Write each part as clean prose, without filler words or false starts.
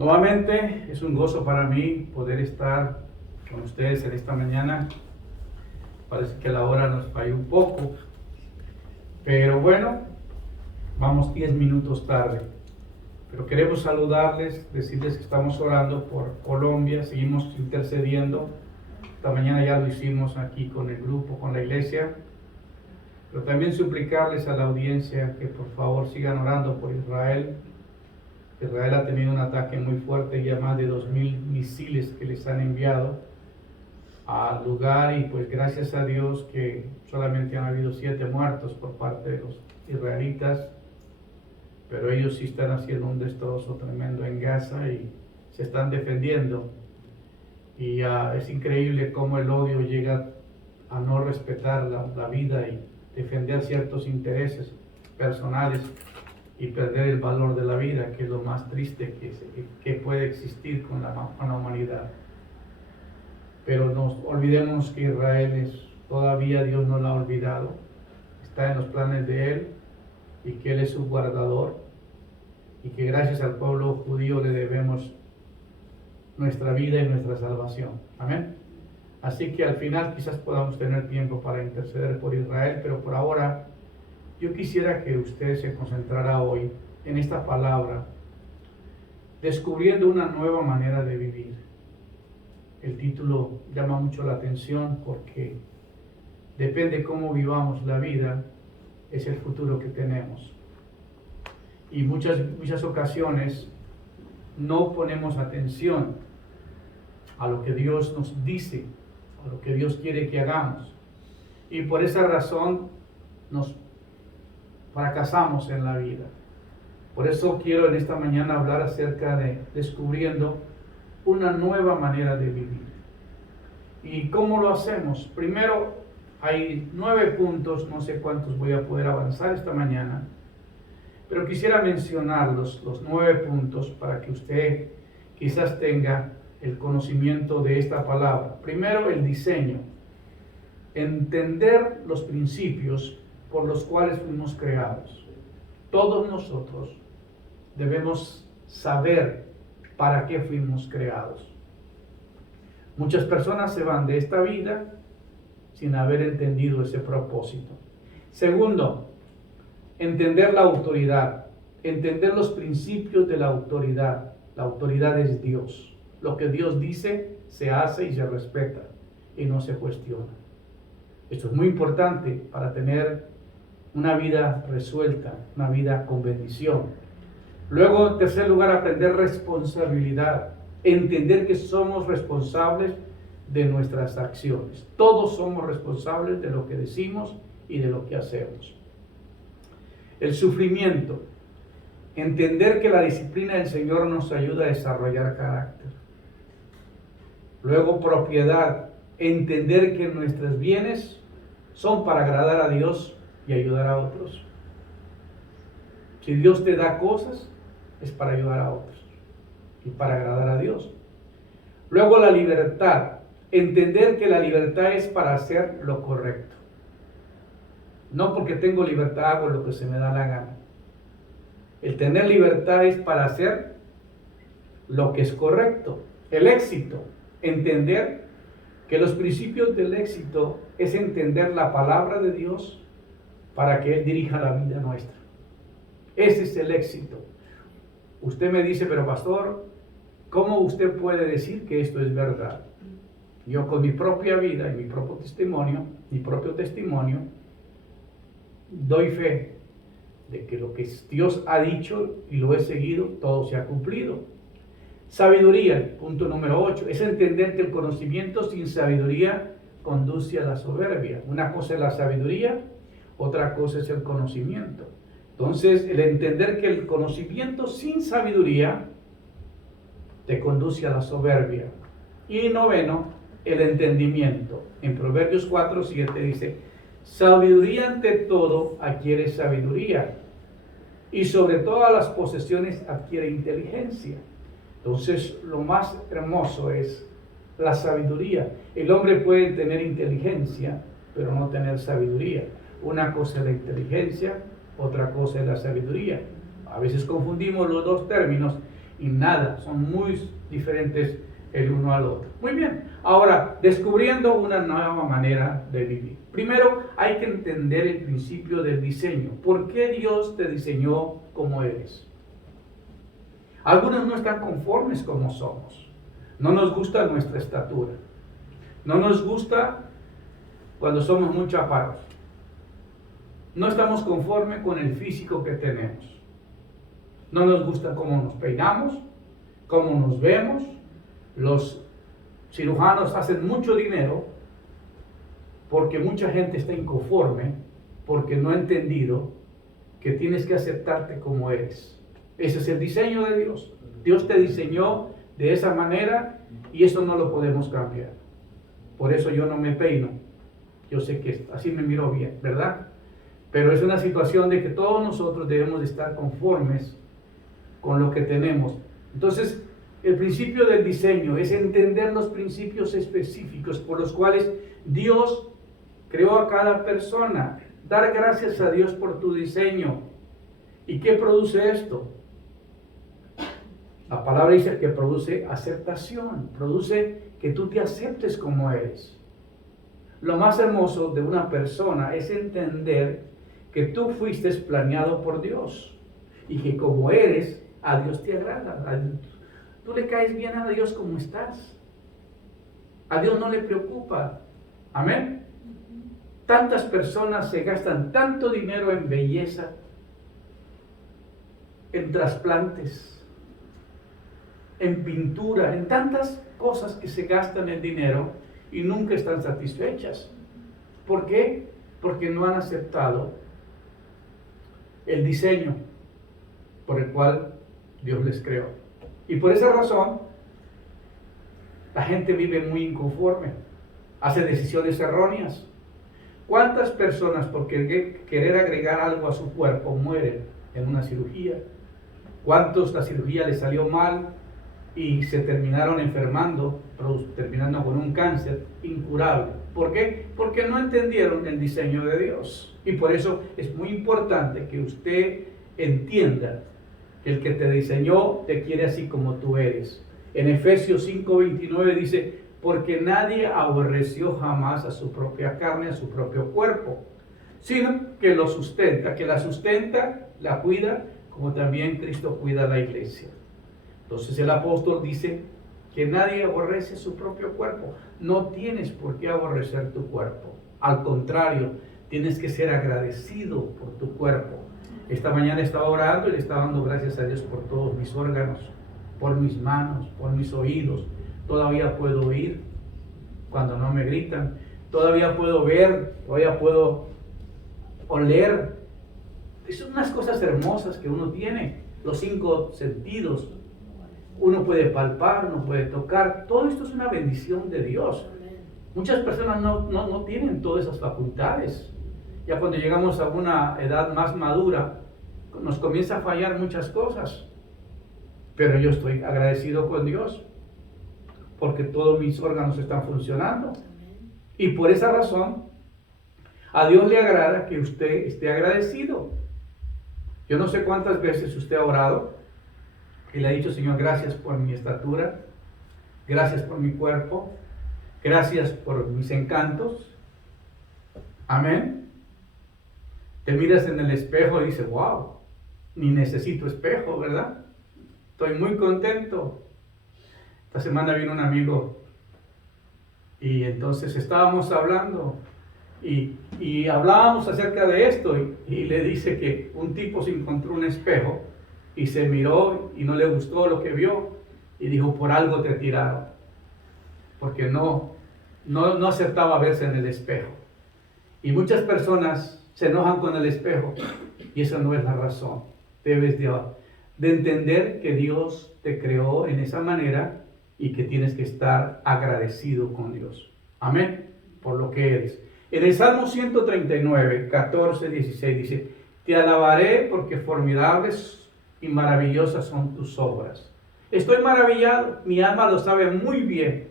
Nuevamente es un gozo para mí poder estar con ustedes en esta mañana. Parece que la hora nos falló un poco, pero bueno, vamos 10 minutos tarde. Pero queremos saludarles, decirles que estamos orando por Colombia, seguimos intercediendo. Esta mañana ya lo hicimos aquí con el grupo, con la iglesia. Pero también suplicarles a la audiencia que por favor sigan orando por Israel. Israel ha tenido un ataque muy fuerte, ya más de 2,000 misiles que les han enviado al lugar, y pues gracias a Dios que solamente han habido 7 muertos por parte de los israelitas, pero ellos sí están haciendo un destrozo tremendo en Gaza y se están defendiendo. Y es increíble cómo el odio llega a no respetar la vida y defender ciertos intereses personales y perder el valor de la vida, que es lo más triste que puede existir con la humanidad. Pero no olvidemos que Israel todavía Dios no la ha olvidado, está en los planes de Él, y que Él es su guardador, y que gracias al pueblo judío le debemos nuestra vida y nuestra salvación. Amén. Así que al final quizás podamos tener tiempo para interceder por Israel, pero por ahora yo quisiera que usted se concentrara hoy en esta palabra, descubriendo una nueva manera de vivir. El título llama mucho la atención porque depende cómo vivamos la vida, es el futuro que tenemos. Y muchas ocasiones no ponemos atención a lo que Dios nos dice, a lo que Dios quiere que hagamos. Y por esa razón nos fracasamos en la vida. Por eso quiero en esta mañana hablar acerca de descubriendo una nueva manera de vivir. ¿Y cómo lo hacemos? Primero, hay 9 puntos, no sé cuántos voy a poder avanzar esta mañana, pero quisiera mencionar los 9 puntos para que usted quizás tenga el conocimiento de esta palabra. Primero, el diseño. Entender los principios por los cuales fuimos creados. Todos nosotros debemos saber para qué fuimos creados. Muchas personas se van de esta vida sin haber entendido ese propósito. Segundo, entender la autoridad, entender los principios de la autoridad. La autoridad es Dios. Lo que Dios dice se hace y se respeta y no se cuestiona. Esto es muy importante para tener una vida resuelta, una vida con bendición. Luego, en tercer lugar, aprender responsabilidad, entender que somos responsables de nuestras acciones. Todos somos responsables de lo que decimos y de lo que hacemos. El sufrimiento, entender que la disciplina del Señor nos ayuda a desarrollar carácter. Luego, propiedad, entender que nuestros bienes son para agradar a Dios y ayudar a otros. Si Dios te da cosas, es para ayudar a otros y para agradar a Dios. Luego, la libertad, entender que la libertad es para hacer lo correcto. No porque tengo libertad hago lo que se me da la gana. El tener libertad es para hacer lo que es correcto. El éxito, entender que los principios del éxito es entender la palabra de Dios para que Él dirija la vida nuestra. Ese es el éxito. Usted me dice, pero pastor, ¿cómo usted puede decir que esto es verdad? Yo con mi propia vida y mi propio testimonio, doy fe de que lo que Dios ha dicho y lo he seguido, todo se ha cumplido. Sabiduría, punto número 8, es entender que el conocimiento sin sabiduría conduce a la soberbia. Una cosa es la sabiduría, otra cosa es el conocimiento. Entonces, el entender que el conocimiento sin sabiduría te conduce a la soberbia. Y noveno, el entendimiento. En Proverbios 4:7 dice, sabiduría ante todo adquiere sabiduría, y sobre todas las posesiones adquiere inteligencia. Entonces, lo más hermoso es la sabiduría. El hombre puede tener inteligencia, pero no tener sabiduría. Una cosa es la inteligencia, otra cosa es la sabiduría. A veces confundimos los dos términos y nada, son muy diferentes el uno al otro. Muy bien, ahora descubriendo una nueva manera de vivir. Primero hay que entender el principio del diseño. ¿Por qué Dios te diseñó como eres? Algunos no están conformes como somos. No nos gusta nuestra estatura. No nos gusta cuando somos muy chaparros. No estamos conformes con el físico que tenemos. No nos gusta cómo nos peinamos, cómo nos vemos. Los cirujanos hacen mucho dinero porque mucha gente está inconforme, porque no ha entendido que tienes que aceptarte como eres. Ese es el diseño de Dios. Dios te diseñó de esa manera y eso no lo podemos cambiar. Por eso yo no me peino. Yo sé que así me miro bien, ¿verdad? Pero es una situación de que todos nosotros debemos de estar conformes con lo que tenemos. Entonces, el principio del diseño es entender los principios específicos por los cuales Dios creó a cada persona. Dar gracias a Dios por tu diseño. ¿Y qué produce esto? La palabra dice que produce aceptación, produce que tú te aceptes como eres. Lo más hermoso de una persona es entender que tú fuiste planeado por Dios y que como eres, a Dios te agrada. Tú le caes bien a Dios como estás. A Dios no le preocupa. Amén. Tantas personas se gastan tanto dinero en belleza, en trasplantes, en pintura, en tantas cosas que se gastan el dinero y nunca están satisfechas. ¿Por qué? Porque no han aceptado el diseño por el cual Dios les creó. Y por esa razón, la gente vive muy inconforme, hace decisiones erróneas. ¿Cuántas personas por querer agregar algo a su cuerpo mueren en una cirugía? ¿Cuántos la cirugía les salió mal y se terminaron enfermando, terminando con un cáncer incurable? ¿Por qué? Porque no entendieron el diseño de Dios. Y por eso es muy importante que usted entienda que el que te diseñó te quiere así como tú eres. En Efesios 5:29 dice, porque nadie aborreció jamás a su propia carne, a su propio cuerpo, sino que lo sustenta, que la sustenta, la cuida, como también Cristo cuida a la iglesia. Entonces el apóstol dice que nadie aborrece su propio cuerpo. No tienes por qué aborrecer tu cuerpo. Al contrario, tienes que ser agradecido por tu cuerpo. Esta mañana estaba orando y le estaba dando gracias a Dios por todos mis órganos, por mis manos, por mis oídos. Todavía puedo oír cuando no me gritan. Todavía puedo ver, todavía puedo oler. Son unas cosas hermosas que uno tiene. Los 5 sentidos. Uno puede palpar, uno puede tocar. Todo esto es una bendición de Dios. Muchas personas no tienen todas esas facultades. Ya cuando llegamos a una edad más madura, nos comienza a fallar muchas cosas. Pero yo estoy agradecido con Dios, porque todos mis órganos están funcionando. Y por esa razón, a Dios le agrada que usted esté agradecido. Yo no sé cuántas veces usted ha orado y le ha dicho, Señor, gracias por mi estatura, gracias por mi cuerpo, gracias por mis encantos. Amén. Te miras en el espejo y dices, wow, ni necesito espejo, ¿verdad? Estoy muy contento. Esta semana vino un amigo y entonces estábamos hablando y hablábamos acerca de esto y le dice que un tipo se encontró un espejo y se miró y no le gustó lo que vio y dijo, por algo te tiraron, porque no aceptaba verse en el espejo. Y muchas personas se enojan con el espejo y esa no es la razón. Debes de entender que Dios te creó en esa manera y que tienes que estar agradecido con Dios. Amén. Por lo que eres. En el Salmo 139, 14, 16 dice, te alabaré porque formidables y maravillosas son tus obras. Estoy maravillado, mi alma lo sabe muy bien,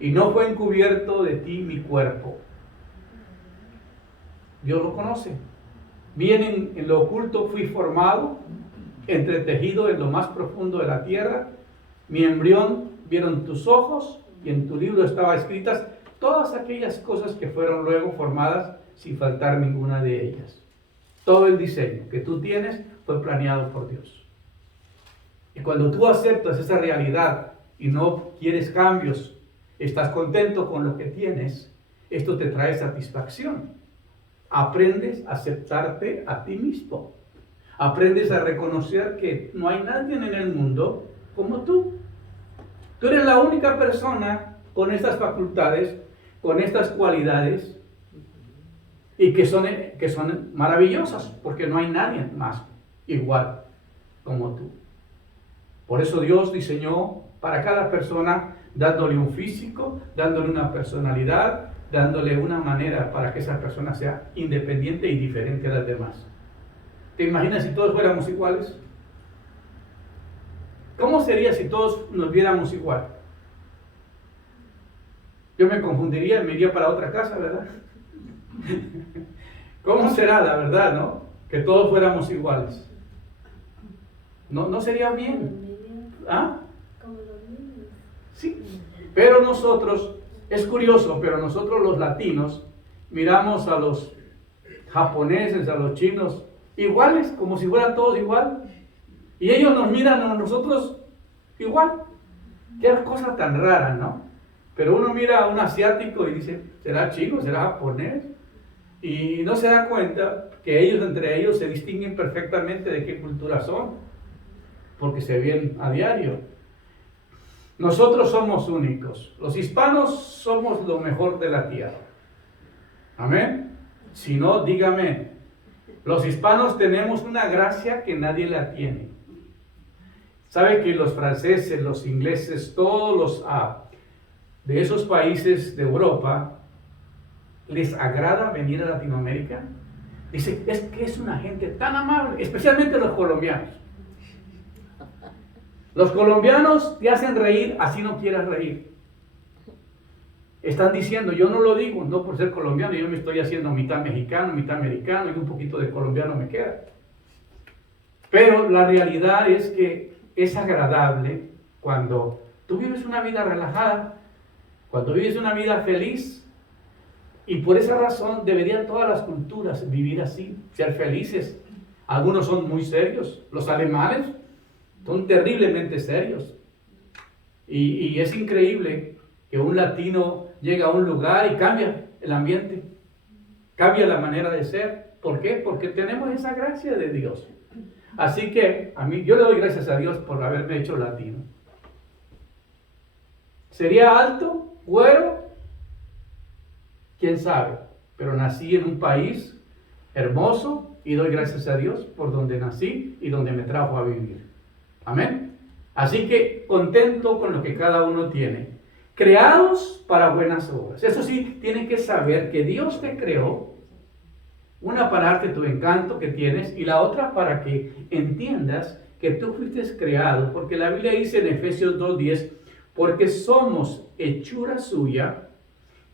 y no fue encubierto de ti mi cuerpo. Dios lo conoce. Bien en lo oculto fui formado entretejido en lo más profundo de la tierra. Mi embrión vieron tus ojos, y en tu libro estaban escritas todas aquellas cosas que fueron luego formadas sin faltar ninguna de ellas. Todo el diseño que tú tienes fue planeado por Dios. Y cuando tú aceptas esa realidad y no quieres cambios, estás contento con lo que tienes, esto te trae satisfacción. Aprendes a aceptarte a ti mismo. Aprendes a reconocer que no hay nadie en el mundo como tú. Tú eres la única persona con estas facultades, con estas cualidades, y que son maravillosas, porque no hay nadie más igual como tú. Por eso Dios diseñó para cada persona, dándole un físico, dándole una personalidad, dándole una manera para que esa persona sea independiente y diferente a las demás. ¿Te imaginas si todos fuéramos iguales? ¿Cómo sería si todos nos viéramos igual? Yo me confundiría y me iría para otra casa, ¿verdad? ¿Cómo será la verdad, no? Que todos fuéramos iguales. No sería bien. ¿Ah? Como los niños. Sí. Pero nosotros, es curioso, pero nosotros los latinos miramos a los japoneses, a los chinos, iguales, como si fueran todos igual. Y ellos nos miran a nosotros igual. Qué cosa tan rara, ¿no? Pero uno mira a un asiático y dice, ¿será chino? ¿Será japonés? Y no se da cuenta que ellos entre ellos se distinguen perfectamente de qué cultura son, porque se ven a diario. Nosotros somos únicos. Los hispanos somos lo mejor de la tierra. Amén. Si no, dígame. Los hispanos tenemos una gracia que nadie la tiene. ¿Sabe que los franceses, los ingleses, todos los de esos países de Europa les agrada venir a Latinoamérica? Dice, es que es una gente tan amable, especialmente los colombianos. Los colombianos te hacen reír, así no quieras reír. Están diciendo, yo no lo digo, no por ser colombiano, yo me estoy haciendo mitad mexicano, mitad americano, y un poquito de colombiano me queda. Pero la realidad es que es agradable cuando tú vives una vida relajada, cuando vives una vida feliz, y por esa razón deberían todas las culturas vivir así, ser felices. Algunos son muy serios, los alemanes son terriblemente serios. Y es increíble que un latino llega a un lugar y cambia el ambiente, cambia la manera de ser. ¿Por qué? Porque tenemos esa gracia de Dios. Así que yo le doy gracias a Dios por haberme hecho latino. ¿Sería alto, güero? ¿Quién sabe? Pero nací en un país hermoso y doy gracias a Dios por donde nací y donde me trajo a vivir. Amén. Así que contento con lo que cada uno tiene. Creados para buenas obras. Eso sí, tienes que saber que Dios te creó. Una para darte tu encanto que tienes y la otra para que entiendas que tú fuiste creado. Porque la Biblia dice en Efesios 2:10, porque somos hechura suya,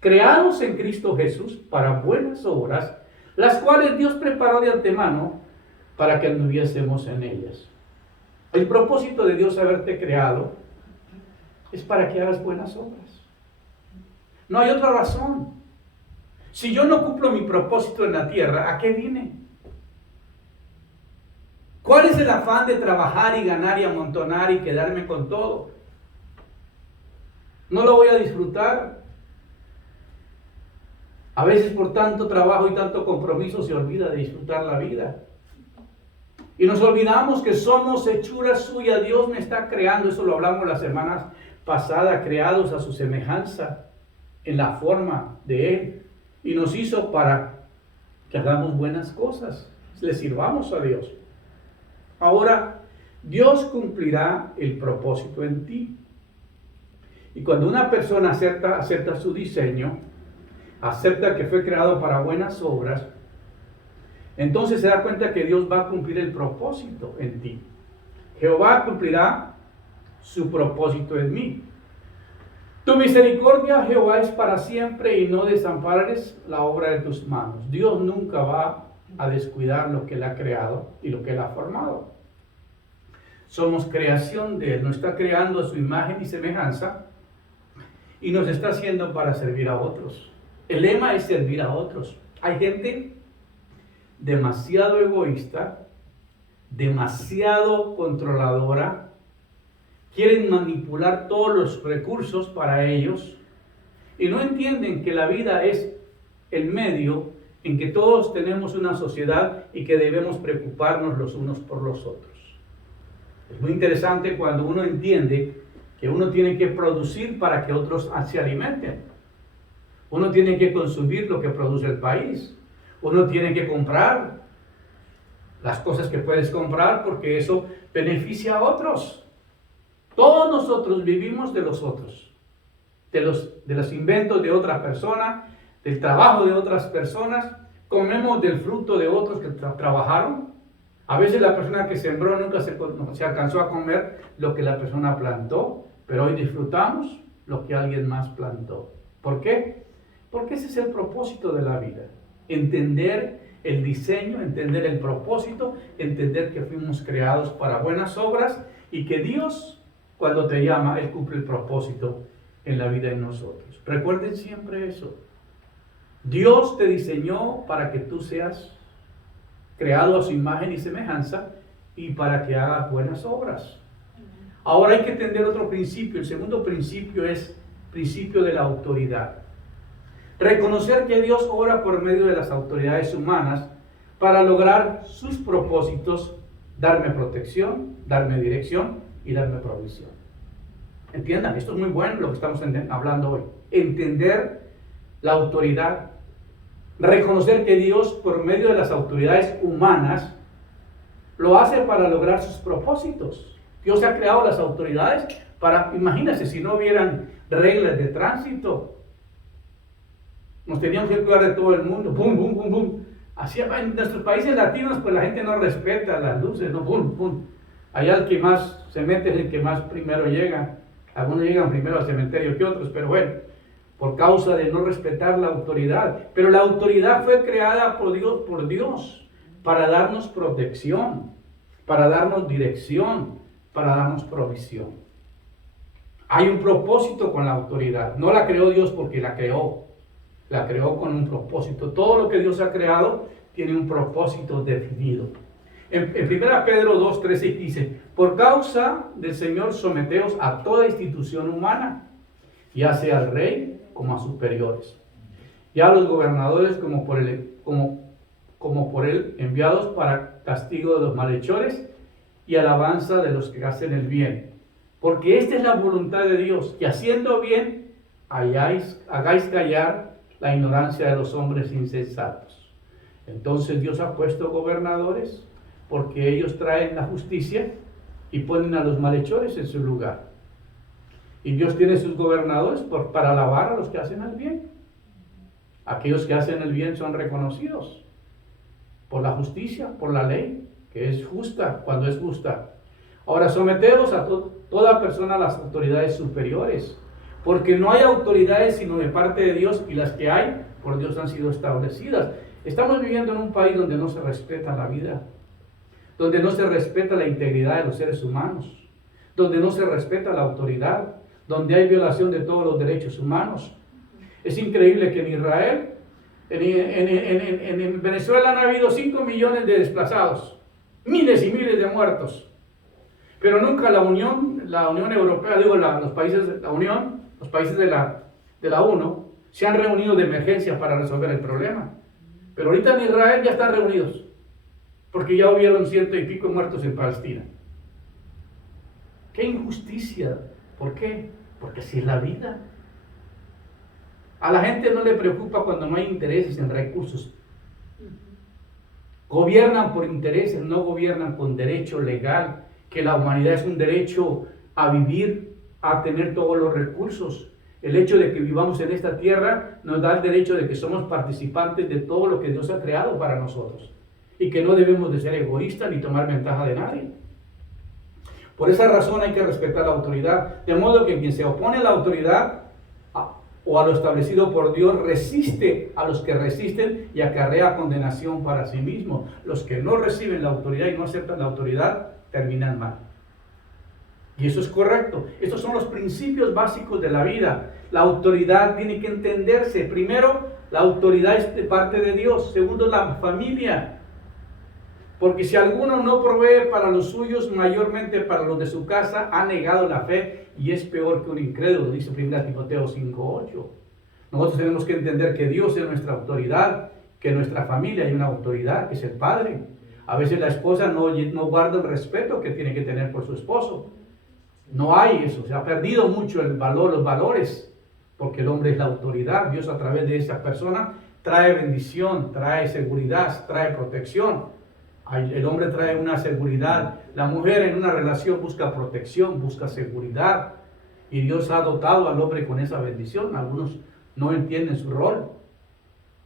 creados en Cristo Jesús para buenas obras, las cuales Dios preparó de antemano para que anduviésemos en ellas. El propósito de Dios haberte creado es para que hagas buenas obras. No hay otra razón. Si yo no cumplo mi propósito en la tierra, ¿a qué vine? ¿Cuál es el afán de trabajar y ganar y amontonar y quedarme con todo? ¿No lo voy a disfrutar? A veces por tanto trabajo y tanto compromiso se olvida de disfrutar la vida. Y nos olvidamos que somos hechura suya. Dios me está creando, eso lo hablamos las semanas pasadas, creados a su semejanza, en la forma de Él. Y nos hizo para que hagamos buenas cosas, le sirvamos a Dios. Ahora, Dios cumplirá el propósito en ti. Y cuando una persona acepta su diseño, acepta que fue creado para buenas obras, entonces se da cuenta que Dios va a cumplir el propósito en ti. Jehová cumplirá su propósito en mí. Tu misericordia, Jehová, es para siempre y no desampares la obra de tus manos. Dios nunca va a descuidar lo que Él ha creado y lo que Él ha formado. somos creación de Él, nos está creando a su imagen y semejanza y nos está haciendo para servir a otros. El lema es servir a otros. Hay gente demasiado egoísta, demasiado controladora, quieren manipular todos los recursos para ellos y no entienden que la vida es el medio en que todos tenemos una sociedad y que debemos preocuparnos los unos por los otros. Es muy interesante cuando uno entiende que uno tiene que producir para que otros se alimenten. Uno tiene que consumir lo que produce el país. Uno tiene que comprar las cosas que puedes comprar porque eso beneficia a otros. Todos nosotros vivimos de los otros, de los inventos de otra persona, del trabajo de otras personas, comemos del fruto de otros que trabajaron. A veces la persona que sembró nunca se alcanzó a comer lo que la persona plantó, pero hoy disfrutamos lo que alguien más plantó. ¿Por qué? Porque ese es el propósito de la vida. Entender el diseño, entender el propósito, entender que fuimos creados para buenas obras y que Dios, cuando te llama, Él cumple el propósito en la vida de nosotros. Recuerden siempre eso. Dios te diseñó para que tú seas creado a su imagen y semejanza y para que hagas buenas obras. Ahora hay que entender otro principio. El segundo principio es principio de la autoridad. Reconocer que Dios obra por medio de las autoridades humanas para lograr sus propósitos, darme protección, darme dirección y darme provisión. Entiendan, esto es muy bueno lo que estamos hablando hoy. Entender la autoridad. Reconocer que Dios, por medio de las autoridades humanas, lo hace para lograr sus propósitos. Dios ha creado las autoridades para, imagínense, si no hubieran reglas de tránsito, nos teníamos que cuidar de todo el mundo, pum, pum, pum, pum. Así en nuestros países latinos, pues la gente no respeta las luces, no, pum, pum. Allá el que más se mete es el que más primero llega. Algunos llegan primero al cementerio que otros, pero bueno, por causa de no respetar la autoridad. Pero la autoridad fue creada por Dios para darnos protección, para darnos dirección, para darnos provisión. Hay un propósito con la autoridad. No la creó Dios porque la creó con un propósito. Todo lo que Dios ha creado tiene un propósito definido. En 1 Pedro 2, 13 dice: por causa del Señor someteos a toda institución humana, ya sea al rey como a superiores, y a los gobernadores como por él enviados para castigo de los malhechores y alabanza de los que hacen el bien. Porque esta es la voluntad de Dios, que haciendo bien hagáis callar la ignorancia de los hombres insensatos. Entonces Dios ha puesto gobernadores porque ellos traen la justicia y ponen a los malhechores en su lugar. Y Dios tiene sus gobernadores para alabar a los que hacen el bien. Aquellos que hacen el bien son reconocidos por la justicia, por la ley, que es justa cuando es justa. Ahora, someteos a toda persona a las autoridades superiores, porque no hay autoridades sino de parte de Dios, y las que hay por Dios han sido establecidas. Estamos viviendo en un país donde no se respeta la vida, donde no se respeta la integridad de los seres humanos, donde no se respeta la autoridad, donde hay violación de todos los derechos humanos. Es increíble que en Israel, en Venezuela han habido 5 millones de desplazados, miles y miles de muertos, pero nunca la Unión Europea, los países de la Unión, los países de la ONU, se han reunido de emergencia para resolver el problema. Pero ahorita en Israel ya están reunidos, porque ya hubieron 100 y pico muertos en Palestina. ¡Qué injusticia! ¿Por qué? Porque así es la vida. A la gente no le preocupa cuando no hay intereses en recursos. Gobiernan por intereses, no gobiernan con derecho legal, que la humanidad es un derecho a vivir, a tener todos los recursos. El hecho de que vivamos en esta tierra nos da el derecho de que somos participantes de todo lo que Dios ha creado para nosotros y que no debemos de ser egoístas ni tomar ventaja de nadie. Por esa razón hay que respetar la autoridad, de modo que quien se opone a la autoridad o a lo establecido por Dios resiste a los que resisten y acarrea condenación para sí mismo. Los que no reciben la autoridad y no aceptan la autoridad terminan mal. Y eso es correcto. Estos son los principios básicos de la vida. La autoridad tiene que entenderse. Primero, la autoridad es de parte de Dios. Segundo, la familia. Porque si alguno no provee para los suyos, mayormente para los de su casa, ha negado la fe y es peor que un incrédulo, dice 1 Timoteo 5:8. Nosotros tenemos que entender que Dios es nuestra autoridad, que en nuestra familia hay una autoridad, que es el padre. A veces la esposa no guarda el respeto que tiene que tener por su esposo. No hay eso, se ha perdido mucho el valor, los valores, porque el hombre es la autoridad. Dios a través de esa persona trae bendición, trae seguridad, trae protección. El hombre trae una seguridad, la mujer en una relación busca protección, busca seguridad, y Dios ha dotado al hombre con esa bendición. Algunos no entienden su rol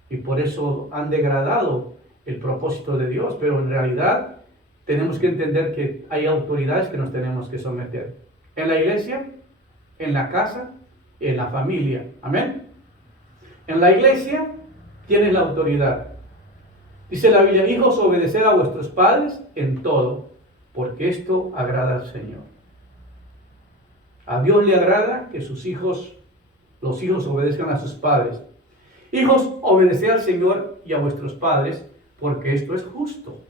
y por eso han degradado el propósito de Dios, pero en realidad tenemos que entender que hay autoridades que nos tenemos que someter en la iglesia, en la casa, en la familia. Amén. En la iglesia tienes la autoridad. Dice la Biblia: hijos, obedeced a vuestros padres en todo, porque esto agrada al Señor. A Dios le agrada que los hijos obedezcan a sus padres. Hijos, obedeced al Señor y a vuestros padres, porque esto es justo.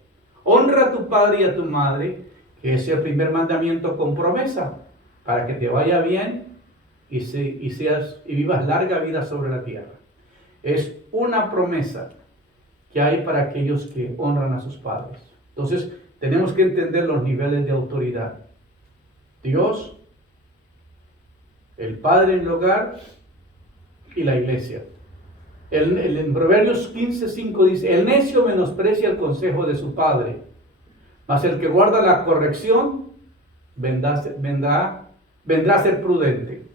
Honra a tu padre y a tu madre, que es el primer mandamiento con promesa, para que te vaya bien y vivas larga vida sobre la tierra. Es una promesa que hay para aquellos que honran a sus padres. Entonces, tenemos que entender los niveles de autoridad. Dios, el Padre en el hogar y la iglesia. En Proverbios 15:5 dice: el necio menosprecia el consejo de su padre, mas el que guarda la corrección vendrá a ser prudente.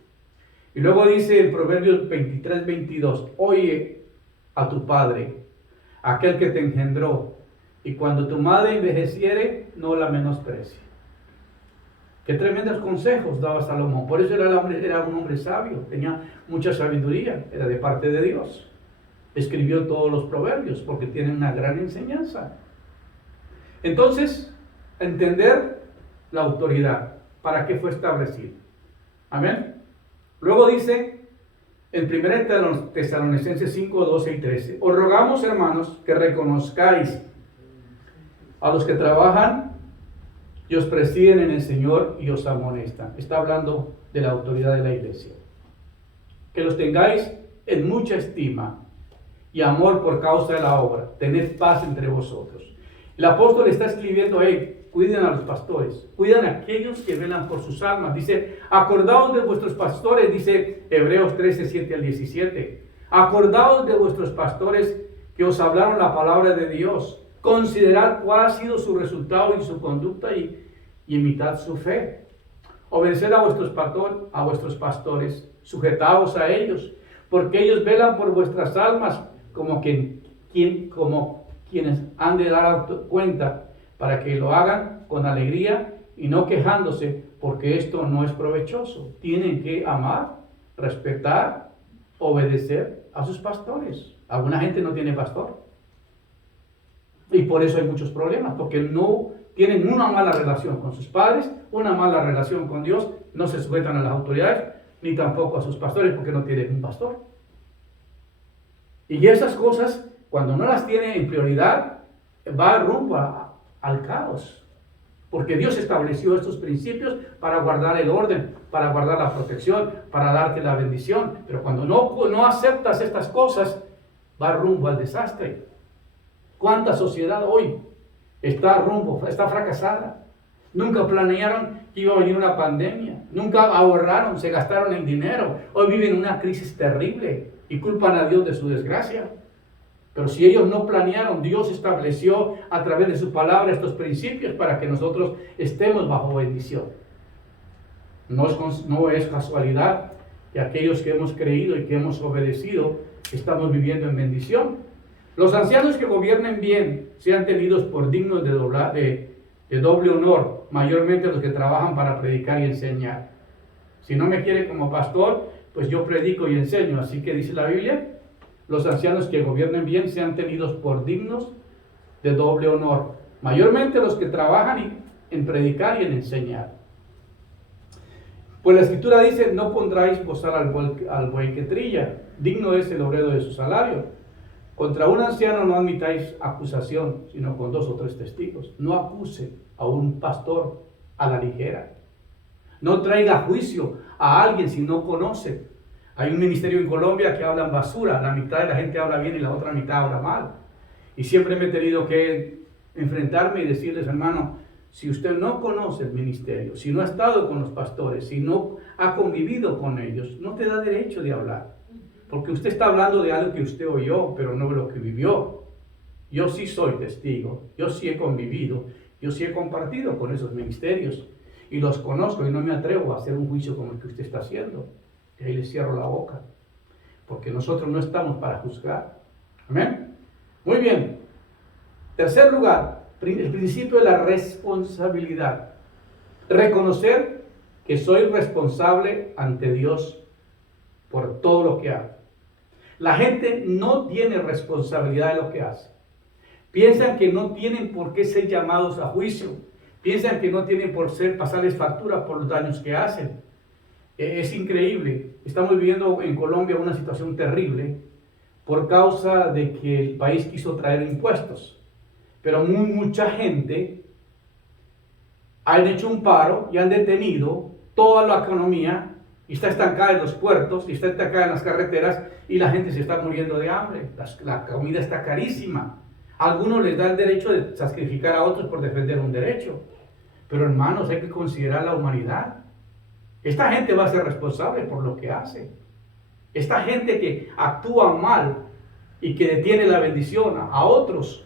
Y luego dice en Proverbios 23:22: oye a tu padre, aquel que te engendró, y cuando tu madre envejeciere, no la menosprecie. Qué tremendos consejos daba Salomón. Por eso era un hombre sabio, tenía mucha sabiduría, era de parte de Dios. Escribió todos los proverbios porque tienen una gran enseñanza. Entonces, entender la autoridad, para qué fue establecido. Amén. Luego dice en 1 Tesalonicenses 5, 12 y 13: os rogamos, hermanos, que reconozcáis a los que trabajan y os presiden en el Señor y os amonestan. Está hablando de la autoridad de la iglesia. Que los tengáis en mucha estima y amor por causa de la obra. Tened paz entre vosotros. El apóstol está escribiendo: cuiden a los pastores, cuidan a aquellos que velan por sus almas. Dice: acordaos de vuestros pastores, dice Hebreos 13, 7 al 17. Acordaos de vuestros pastores que os hablaron la palabra de Dios. Considerad cuál ha sido su resultado y su conducta y imitad su fe. Obedeced a vuestros pastores, sujetaos a ellos, porque ellos velan por vuestras almas como quienes han de dar cuenta, para que lo hagan con alegría y no quejándose, porque esto no es provechoso. Tienen que amar, respetar, obedecer a sus pastores. Alguna gente no tiene pastor. Y por eso hay muchos problemas, porque no tienen una mala relación con sus padres, una mala relación con Dios, no se sujetan a las autoridades, ni tampoco a sus pastores, porque no tienen un pastor. Y esas cosas, cuando no las tiene en prioridad, va rumbo al caos. Porque Dios estableció estos principios para guardar el orden, para guardar la protección, para darte la bendición. Pero cuando no aceptas estas cosas, va rumbo al desastre. ¿Cuánta sociedad hoy está fracasada? Nunca planearon que iba a venir una pandemia. Nunca ahorraron, se gastaron el dinero. Hoy viven una crisis terrible y culpan a Dios de su desgracia. Pero si ellos no planearon, Dios estableció a través de su palabra estos principios para que nosotros estemos bajo bendición. No es casualidad que aquellos que hemos creído y que hemos obedecido estamos viviendo en bendición. Los ancianos que gobiernen bien sean tenidos por dignos de doble honor, mayormente los que trabajan para predicar y enseñar. Si no me quiere como pastor, pues yo predico y enseño. Así que dice la Biblia: los ancianos que gobiernen bien sean tenidos por dignos de doble honor, mayormente los que trabajan en predicar y en enseñar. Pues la Escritura dice, no pondráis bozal al buey que trilla, digno es el obrero de su salario. Contra un anciano no admitáis acusación, sino con 2 o 3 testigos. No acuse a un pastor a la ligera. No traiga a juicio a alguien si no conoce. Hay un ministerio en Colombia que hablan basura, la mitad de la gente habla bien y la otra mitad habla mal. Y siempre me he tenido que enfrentarme y decirles, hermano, si usted no conoce el ministerio, si no ha estado con los pastores, si no ha convivido con ellos, no te da derecho de hablar. Porque usted está hablando de algo que usted oyó, pero no de lo que vivió. Yo sí soy testigo, yo sí he convivido, yo sí he compartido con esos ministerios y los conozco y no me atrevo a hacer un juicio como el que usted está haciendo. Y ahí le cierro la boca, porque nosotros no estamos para juzgar. Amén. Muy bien. Tercer lugar, el principio de la responsabilidad. Reconocer que soy responsable ante Dios por todo lo que hago. La gente no tiene responsabilidad de lo que hace. Piensan que no tienen por qué ser llamados a juicio. Piensan que no tienen por ser pasarles factura por los daños que hacen. Es increíble. Estamos viviendo en Colombia una situación terrible por causa de que el país quiso traer impuestos. Pero mucha gente han hecho un paro y han detenido toda la economía y está estancada en los puertos y está estancada en las carreteras y la gente se está muriendo de hambre. La comida está carísima. A algunos les da el derecho de sacrificar a otros por defender un derecho. Pero hermanos, hay que considerar la humanidad. Esta gente va a ser responsable por lo que hace. Esta gente que actúa mal y que detiene la bendición a otros,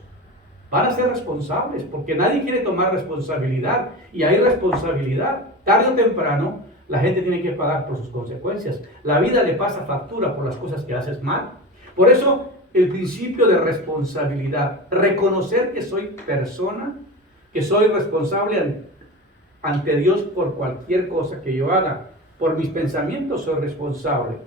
van a ser responsables, porque nadie quiere tomar responsabilidad, y hay responsabilidad. Tarde o temprano, la gente tiene que pagar por sus consecuencias. La vida le pasa factura por las cosas que haces mal. Por eso, el principio de responsabilidad, reconocer que soy persona, que soy responsable ante Dios por cualquier cosa que yo haga. Por mis pensamientos soy responsable.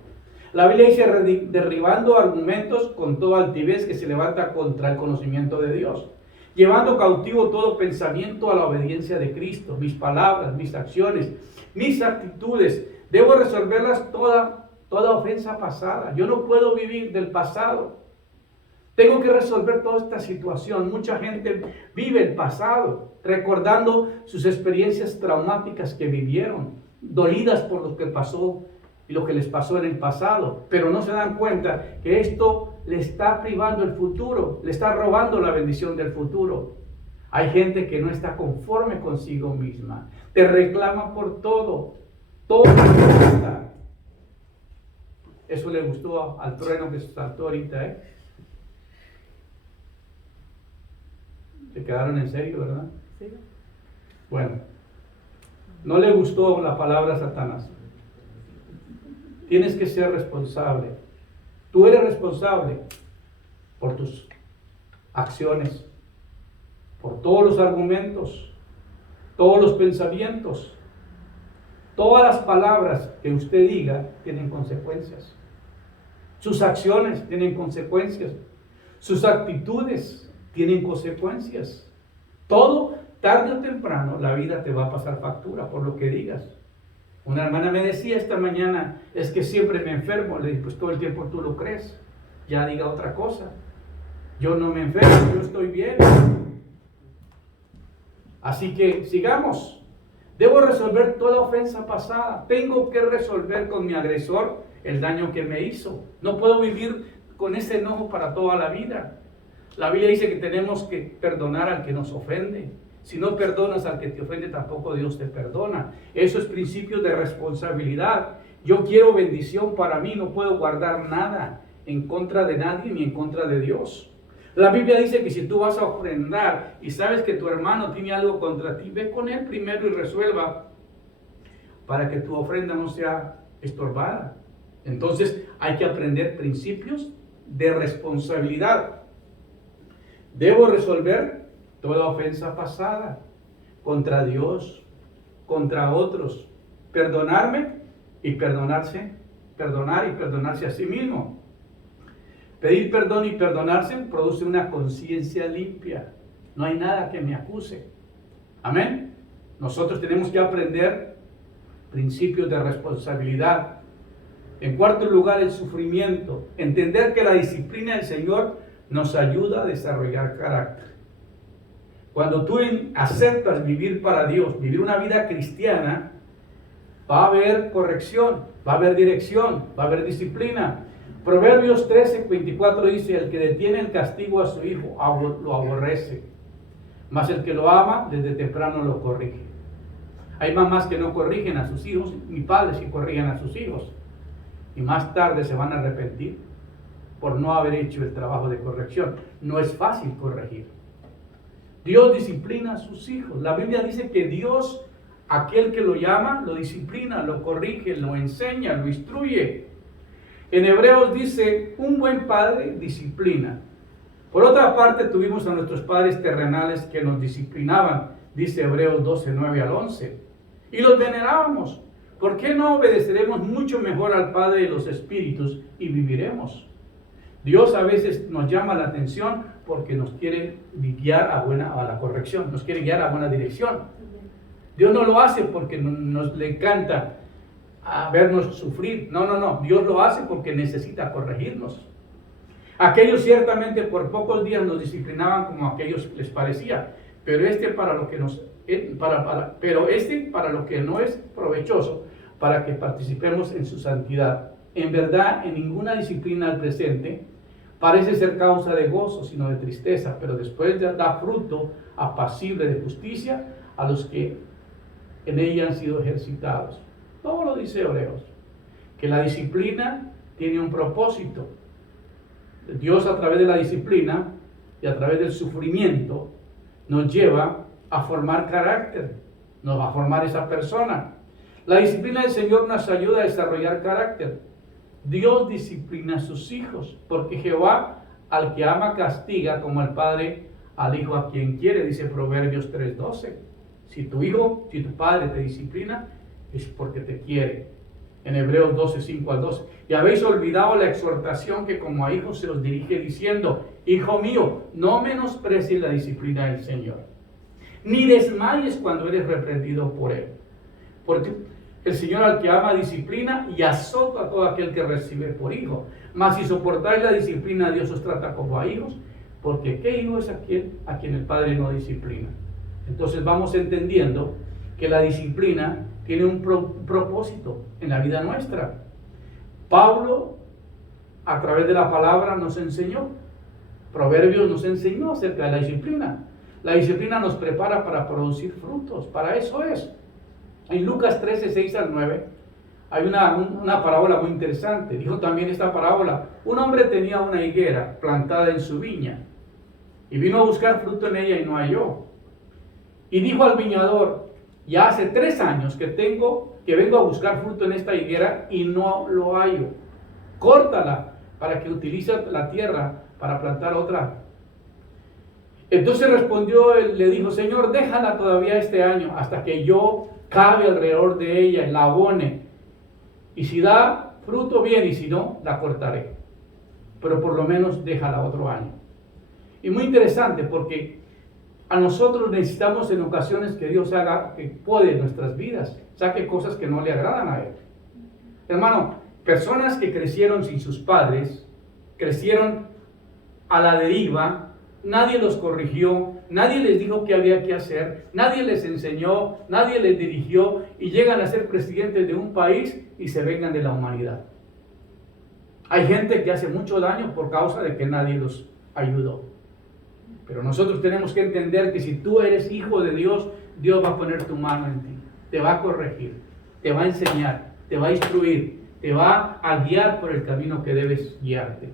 La Biblia dice, derribando argumentos con toda altivez que se levanta contra el conocimiento de Dios, llevando cautivo todo pensamiento a la obediencia de Cristo. Mis palabras, mis acciones, mis actitudes, debo resolverlas toda ofensa pasada. Yo no puedo vivir del pasado. Tengo que resolver toda esta situación. Mucha gente vive el pasado, recordando sus experiencias traumáticas que vivieron, dolidas por lo que pasó y lo que les pasó en el pasado, pero no se dan cuenta que esto le está privando el futuro, le está robando la bendición del futuro. Hay gente que no está conforme consigo misma, te reclama por todo le gusta. Eso le gustó al trueno que saltó ahorita, ¿eh? Se quedaron en serio, ¿verdad? Sí. Bueno, no le gustó la palabra a Satanás. Tienes que ser responsable. Tú eres responsable por tus acciones, por todos los argumentos, todos los pensamientos, todas las palabras que usted diga tienen consecuencias. Sus acciones tienen consecuencias. Sus actitudes tienen consecuencias. Todo, tarde o temprano, la vida te va a pasar factura por lo que digas. Una hermana me decía esta mañana, es que siempre me enfermo. Le dije, pues todo el tiempo tú lo crees. Ya diga otra cosa. Yo no me enfermo, yo estoy bien. Así que sigamos. Debo resolver toda ofensa pasada. Tengo que resolver con mi agresor el daño que me hizo. No puedo vivir con ese enojo para toda la vida. La Biblia dice que tenemos que perdonar al que nos ofende. Si no perdonas al que te ofende, tampoco Dios te perdona. Eso es principio de responsabilidad. Yo quiero bendición para mí, no puedo guardar nada en contra de nadie ni en contra de Dios. La Biblia dice que si tú vas a ofrendar y sabes que tu hermano tiene algo contra ti, ve con él primero y resuelva para que tu ofrenda no sea estorbada. Entonces hay que aprender principios de responsabilidad. Debo resolver toda ofensa pasada contra Dios, contra otros, perdonarme y perdonarse, perdonar y perdonarse a sí mismo. Pedir perdón y perdonarse produce una conciencia limpia. No hay nada que me acuse. Amén. Nosotros tenemos que aprender principios de responsabilidad. En cuarto lugar, el sufrimiento. Entender que la disciplina del Señor nos ayuda a desarrollar carácter. Cuando tú aceptas vivir para Dios, vivir una vida cristiana, va a haber corrección, va a haber dirección, va a haber disciplina. Proverbios 13:24 dice: el que detiene el castigo a su hijo lo aborrece, mas el que lo ama desde temprano lo corrige. Hay mamás que no corrigen a sus hijos, ni padres que corrigen a sus hijos, y más tarde se van a arrepentir por no haber hecho el trabajo de corrección. No es fácil corregir. Dios disciplina a sus hijos. La Biblia dice que Dios, aquel que lo llama, lo disciplina, lo corrige, lo enseña, lo instruye. En Hebreos dice: un buen padre disciplina. Por otra parte, tuvimos a nuestros padres terrenales que nos disciplinaban, dice Hebreos 12:9-11, y los venerábamos. ¿Por qué no obedeceremos mucho mejor al Padre de los Espíritus y viviremos? Dios a veces nos llama la atención porque nos quiere guiar a la corrección, nos quiere guiar a buena dirección. Dios no lo hace porque nos le encanta a vernos sufrir. No. Dios lo hace porque necesita corregirnos. Aquellos ciertamente por pocos días nos disciplinaban como a aquellos les parecía, pero para lo que no es provechoso, para que participemos en su santidad. En verdad, en ninguna disciplina al presente parece ser causa de gozo, sino de tristeza, pero después da fruto apacible de justicia a los que en ella han sido ejercitados. Todo lo dice Hebreos, que la disciplina tiene un propósito. Dios, a través de la disciplina y a través del sufrimiento, nos lleva a formar carácter, nos va a formar esa persona. La disciplina del Señor nos ayuda a desarrollar carácter. Dios disciplina a sus hijos, porque Jehová al que ama castiga, como el padre al hijo a quien quiere, dice Proverbios 3:12. Si tu padre te disciplina, es porque te quiere. En Hebreos 12:5-12. Y habéis olvidado la exhortación que como a hijos se os dirige diciendo: hijo mío, no menosprecies la disciplina del Señor, ni desmayes cuando eres reprendido por él. Porque el Señor al que ama disciplina y azota a todo aquel que recibe por hijo. Mas si soportáis la disciplina, Dios os trata como a hijos, porque ¿qué hijo es aquel a quien el Padre no disciplina? Entonces vamos entendiendo que la disciplina tiene un propósito en la vida nuestra. Pablo, a través de la palabra, nos enseñó. Proverbios nos enseñó acerca de la disciplina. La disciplina nos prepara para producir frutos, para eso es. En Lucas 13:6-9 hay una parábola muy interesante. Dijo también esta parábola: un hombre tenía una higuera plantada en su viña y vino a buscar fruto en ella y no halló. Y dijo al viñador: ya hace 3 años que vengo a buscar fruto en esta higuera y no lo hallo. Córtala para que utilice la tierra para plantar otra. Entonces respondió él, le dijo: Señor, déjala todavía este año hasta que yo cabe alrededor de ella, la abone, y si da fruto bien, y si no, la cortaré, pero por lo menos déjala otro año. Y muy interesante, porque a nosotros necesitamos en ocasiones que Dios haga que pode nuestras vidas, saque cosas que no le agradan a Él. Hermano, personas que crecieron sin sus padres, crecieron a la deriva, nadie los corrigió, nadie les dijo qué había que hacer, nadie les enseñó, nadie les dirigió, y llegan a ser presidentes de un país y se vengan de la humanidad. Hay gente que hace mucho daño por causa de que nadie los ayudó. Pero nosotros tenemos que entender que si tú eres hijo de Dios, Dios va a poner tu mano en ti, te va a corregir, te va a enseñar, te va a instruir, te va a guiar por el camino que debes guiarte.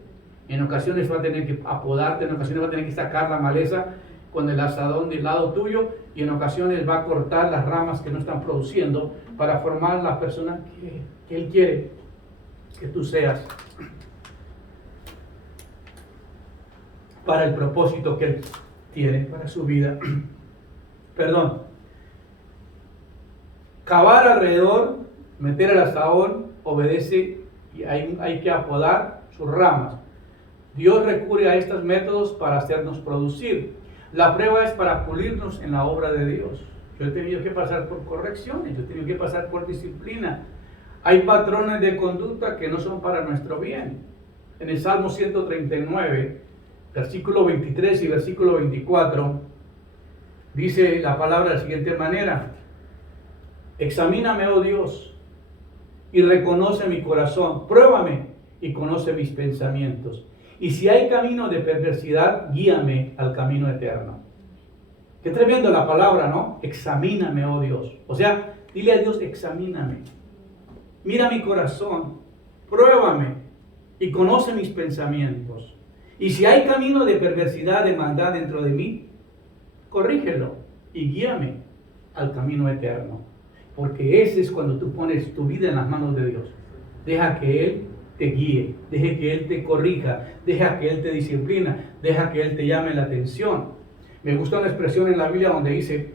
En ocasiones va a tener que apodarte, en ocasiones va a tener que sacar la maleza con el asadón del lado tuyo, y en ocasiones va a cortar las ramas que no están produciendo para formar la persona que Él quiere que tú seas, para el propósito que Él tiene para su vida. Perdón. Cavar alrededor, meter el asadón, obedece, y hay que apodar sus ramas. Dios recurre a estos métodos para hacernos producir. La prueba es para pulirnos en la obra de Dios. Yo he tenido que pasar por correcciones, yo he tenido que pasar por disciplina. Hay patrones de conducta que no son para nuestro bien. En el Salmo 139, versículo 23 y versículo 24, dice la palabra de la siguiente manera: examíname, oh Dios, y reconoce mi corazón, pruébame y conoce mis pensamientos. Y si hay camino de perversidad, guíame al camino eterno. Qué tremendo la palabra, ¿no? Examíname, oh Dios. O sea, dile a Dios, examíname. Mira mi corazón, pruébame y conoce mis pensamientos. Y si hay camino de perversidad, de maldad dentro de mí, corrígelo y guíame al camino eterno. Porque ese es cuando tú pones tu vida en las manos de Dios. Deja que Él te guíe, deja que Él te corrija, deja que Él te disciplina, deja que Él te llame la atención. Me gusta una expresión en la Biblia donde dice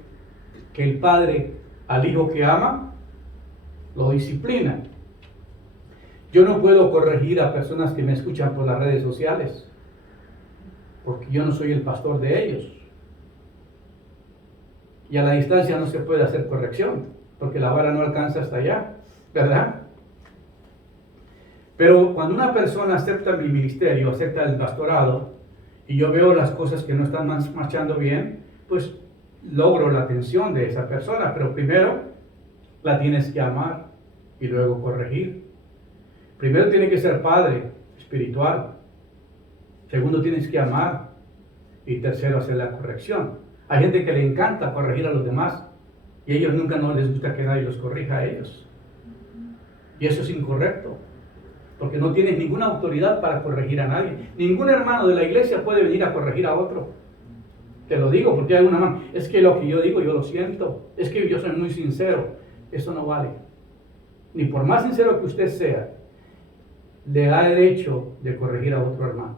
que el padre al hijo que ama, lo disciplina. Yo no puedo corregir a personas que me escuchan por las redes sociales, porque yo no soy el pastor de ellos. Y a la distancia no se puede hacer corrección, porque la vara no alcanza hasta allá, ¿verdad? Pero cuando una persona acepta mi ministerio, acepta el pastorado, y yo veo las cosas que no están marchando bien, pues logro la atención de esa persona. Pero primero la tienes que amar y luego corregir. Primero tiene que ser padre espiritual. Segundo, tienes que amar. Y tercero, hacer la corrección. Hay gente que le encanta corregir a los demás y a ellos nunca no les gusta que nadie los corrija a ellos. Y eso es incorrecto, porque no tienes ninguna autoridad para corregir a nadie. Ningún hermano de la iglesia puede venir a corregir a otro. Te lo digo porque hay una mano. Es que lo que yo digo, yo lo siento. Es que yo soy muy sincero. Eso no vale. Ni por más sincero que usted sea, le da derecho de corregir a otro hermano.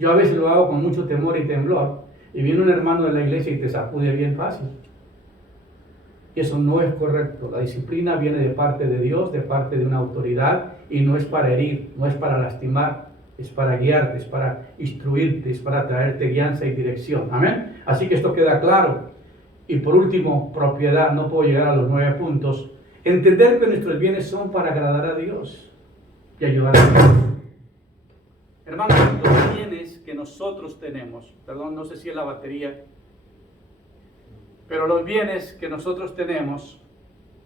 Yo a veces lo hago con mucho temor y temblor, y viene un hermano de la iglesia y te sacude bien fácil. Y eso no es correcto. La disciplina viene de parte de Dios, de parte de una autoridad, y no es para herir, no es para lastimar, es para guiarte, es para instruirte, es para traerte guianza y dirección. Amén. Así que esto queda claro. Y por último, propiedad. No puedo llegar a los 9 puntos. Entender que nuestros bienes son para agradar a Dios y ayudar a Dios. Hermanos, los bienes que nosotros tenemos, perdón, no sé si es la batería, pero los bienes que nosotros tenemos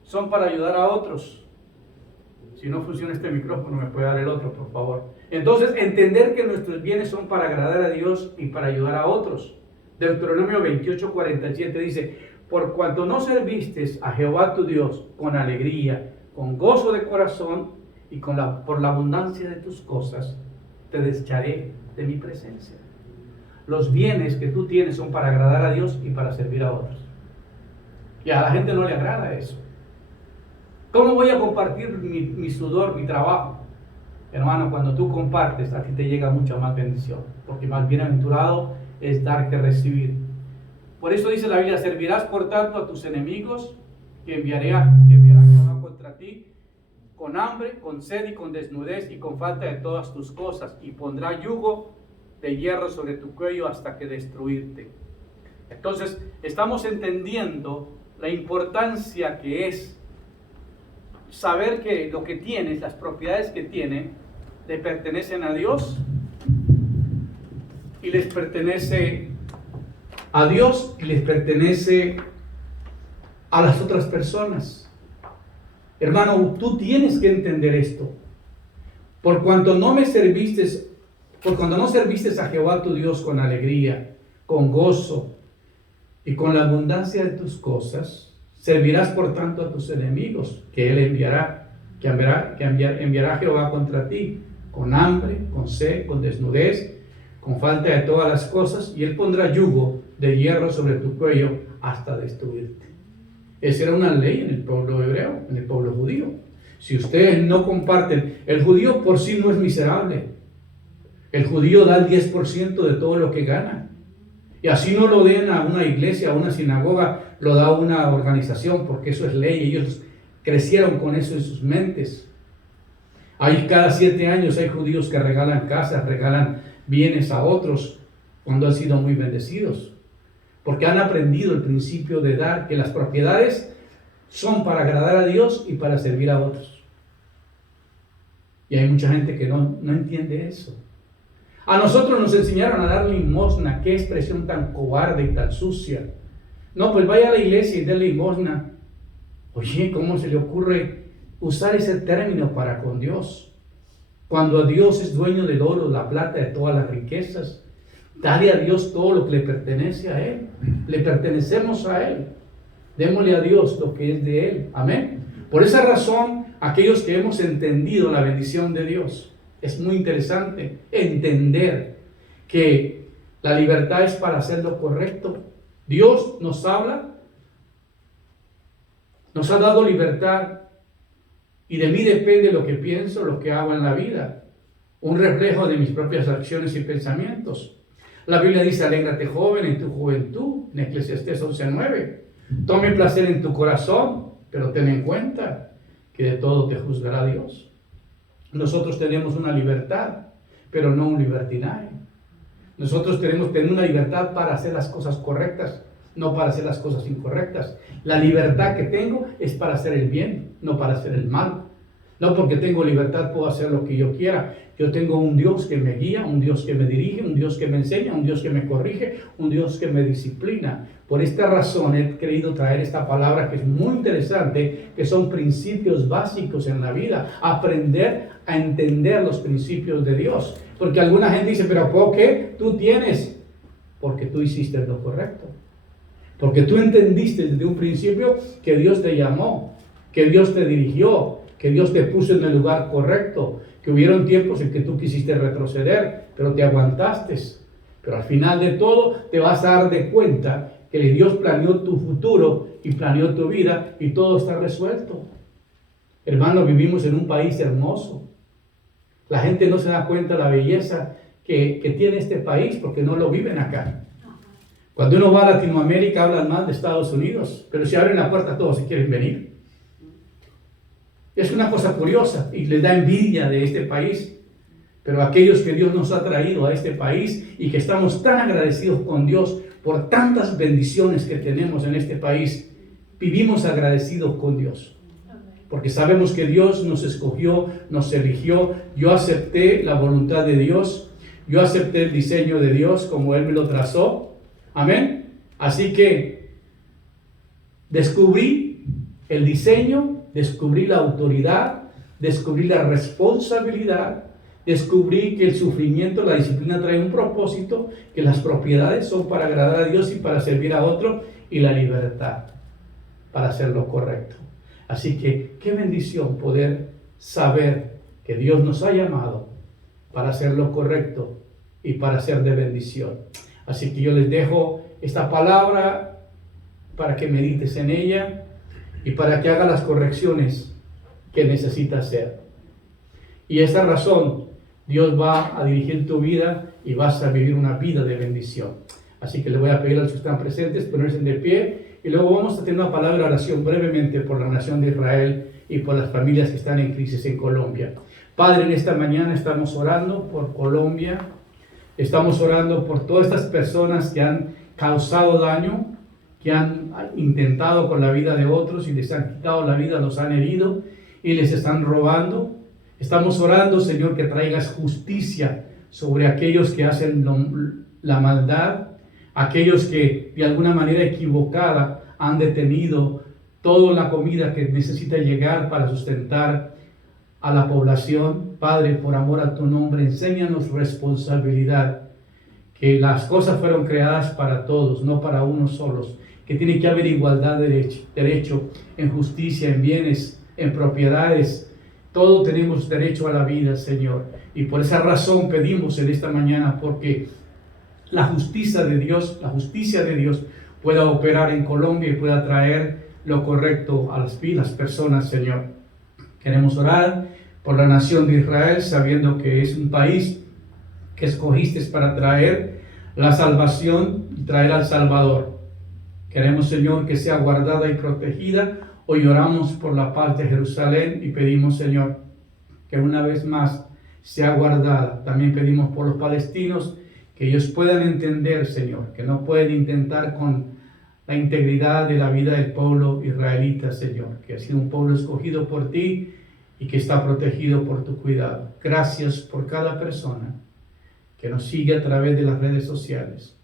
son para ayudar a otros. Si no funciona este micrófono, me puede dar el otro, por favor. Entonces, entender que nuestros bienes son para agradar a Dios y para ayudar a otros. Deuteronomio 28:47 dice: por cuanto no serviste a Jehová tu Dios con alegría, con gozo de corazón y por la abundancia de tus cosas, te desecharé de mi presencia. Los bienes que tú tienes son para agradar a Dios y para servir a otros. Y a la gente no le agrada eso. ¿Cómo voy a compartir mi sudor, mi trabajo? Hermano, cuando tú compartes, a ti te llega mucha más bendición, porque más bienaventurado es dar que recibir. Por eso dice la Biblia: servirás por tanto a tus enemigos, que enviará Jehová contra ti, con hambre, con sed y con desnudez y con falta de todas tus cosas, y pondrá yugo de hierro sobre tu cuello hasta que destruirte. Entonces, estamos entendiendo la importancia que es saber que lo que tienes, las propiedades que tienes, le pertenecen a Dios y les pertenece a Dios y les pertenece a las otras personas. Hermano, tú tienes que entender esto. Por cuanto no serviste a Jehová tu Dios con alegría, con gozo y con la abundancia de tus cosas, servirás por tanto a tus enemigos, que Él enviará Jehová contra ti, con hambre, con sed, con desnudez, con falta de todas las cosas, y Él pondrá yugo de hierro sobre tu cuello hasta destruirte. Esa era una ley en el pueblo hebreo, en el pueblo judío. Si ustedes no comparten, el judío por sí no es miserable. El judío da el 10% de todo lo que gana. Y así no lo den a una iglesia, a una sinagoga, lo da a una organización, porque eso es ley. Ellos crecieron con eso en sus mentes. Cada 7 años hay judíos que regalan casas, regalan bienes a otros cuando han sido muy bendecidos. porque han aprendido el principio de dar, que las propiedades son para agradar a Dios y para servir a otros. Y hay mucha gente que no entiende eso. A nosotros nos enseñaron a dar limosna. Qué expresión tan cobarde y tan sucia. No, pues vaya a la iglesia y dé limosna. Oye, ¿cómo se le ocurre usar ese término para con Dios? Cuando Dios es dueño del oro, la plata, de todas las riquezas. Dale a Dios todo lo que le pertenece a Él. Le pertenecemos a Él. Démosle a Dios lo que es de Él. Amén. Por esa razón, aquellos que hemos entendido la bendición de Dios, es muy interesante entender que la libertad es para hacer lo correcto. Dios nos habla, nos ha dado libertad, y de mí depende lo que pienso, lo que hago en la vida, un reflejo de mis propias acciones y pensamientos. La Biblia dice: alégrate, joven, en tu juventud, en Eclesiastés 11:9. Tome placer en tu corazón, pero ten en cuenta que de todo te juzgará Dios. Nosotros tenemos una libertad, pero no un libertinaje. Nosotros tenemos una libertad para hacer las cosas correctas, no para hacer las cosas incorrectas. La libertad que tengo es para hacer el bien, no para hacer el mal. No porque tengo libertad puedo hacer lo que yo quiera. Yo tengo un Dios que me guía, un Dios que me dirige, un Dios que me enseña, un Dios que me corrige, un Dios que me disciplina. Por esta razón he querido traer esta palabra que es muy interesante, que son principios básicos en la vida. Aprender a entender los principios de Dios. Porque alguna gente dice: pero ¿por qué tú tienes? Porque tú hiciste lo correcto. Porque tú entendiste desde un principio que Dios te llamó, que Dios te dirigió, que Dios te puso en el lugar correcto, que hubieron tiempos en que tú quisiste retroceder, pero te aguantaste. Pero al final de todo te vas a dar de cuenta que Dios planeó tu futuro y planeó tu vida y todo está resuelto. Hermano, vivimos en un país hermoso. La gente no se da cuenta de la belleza que tiene este país porque no lo viven acá. Cuando uno va a Latinoamérica hablan más de Estados Unidos, pero si abren la puerta todos se quieren venir. Es una cosa curiosa y les da envidia de este país. Pero aquellos que Dios nos ha traído a este país y que estamos tan agradecidos con Dios por tantas bendiciones que tenemos en este país, vivimos agradecidos con Dios. Porque sabemos que Dios nos escogió, nos eligió. Yo acepté la voluntad de Dios. Yo acepté el diseño de Dios como Él me lo trazó. Amén. Así que descubrí el diseño, descubrí la autoridad, descubrí la responsabilidad, descubrí que el sufrimiento, la disciplina trae un propósito, que las propiedades son para agradar a Dios y para servir a otro, y la libertad para hacer lo correcto. Así que qué bendición poder saber que Dios nos ha llamado para hacer lo correcto y para ser de bendición. Así que yo les dejo esta palabra para que medites en ella y para que hagas las correcciones que necesitas hacer. Y esta razón, Dios va a dirigir tu vida y vas a vivir una vida de bendición. Así que le voy a pedir a los que están presentes ponerse de pie y luego vamos a tener una palabra de oración brevemente por la nación de Israel y por las familias que están en crisis en Colombia. Padre, en esta mañana estamos orando por Colombia. Estamos orando por todas estas personas que han causado daño, que han intentado con la vida de otros y les han quitado la vida, los han herido y les están robando. Estamos orando, Señor, que traigas justicia sobre aquellos que hacen la maldad, aquellos que de alguna manera equivocada han detenido toda la comida que necesita llegar para sustentar a la población. Padre, por amor a tu nombre, enséñanos responsabilidad, que las cosas fueron creadas para todos, no para unos solos, que tiene que haber igualdad de derecho en justicia, en bienes, en propiedades. Todos tenemos derecho a la vida, Señor, y por esa razón pedimos en esta mañana, porque la justicia de Dios pueda operar en Colombia y pueda traer lo correcto a las personas, Señor. Queremos orar por la nación de Israel, sabiendo que es un país que escogiste para traer la salvación y traer al Salvador. Queremos, Señor, que sea guardada y protegida. Hoy oramos por la paz de Jerusalén y pedimos, Señor, que una vez más sea guardada. También pedimos por los palestinos, que ellos puedan entender, Señor, que no pueden intentar con la integridad de la vida del pueblo israelita, Señor, que ha sido un pueblo escogido por ti y que está protegido por tu cuidado. Gracias por cada persona que nos sigue a través de las redes sociales,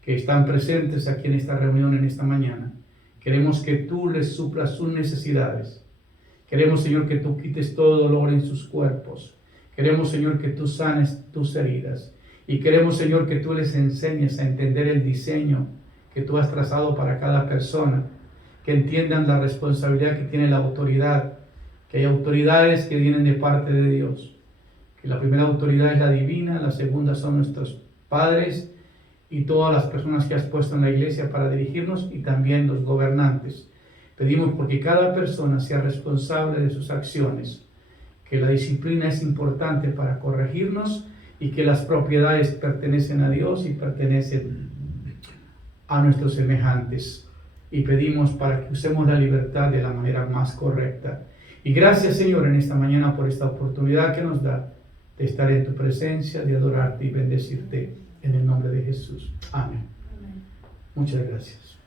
que están presentes aquí en esta reunión en esta mañana. Queremos que tú les suplas sus necesidades. Queremos, Señor, que tú quites todo dolor en sus cuerpos. Queremos, Señor, que tú sanes tus heridas. Y queremos, Señor, que tú les enseñes a entender el diseño que tú has trazado para cada persona. Que entiendan la responsabilidad que tiene la autoridad. Que hay autoridades que vienen de parte de Dios. Que la primera autoridad es la divina, la segunda son nuestros padres y todas las personas que has puesto en la iglesia para dirigirnos, y también los gobernantes. Pedimos porque cada persona sea responsable de sus acciones, que la disciplina es importante para corregirnos y que las propiedades pertenecen a Dios y pertenecen a nuestros semejantes. Y pedimos para que usemos la libertad de la manera más correcta. Y gracias, Señor, en esta mañana por esta oportunidad que nos da de estar en tu presencia, de adorarte y bendecirte en el nombre de Jesús. Amén. Muchas gracias.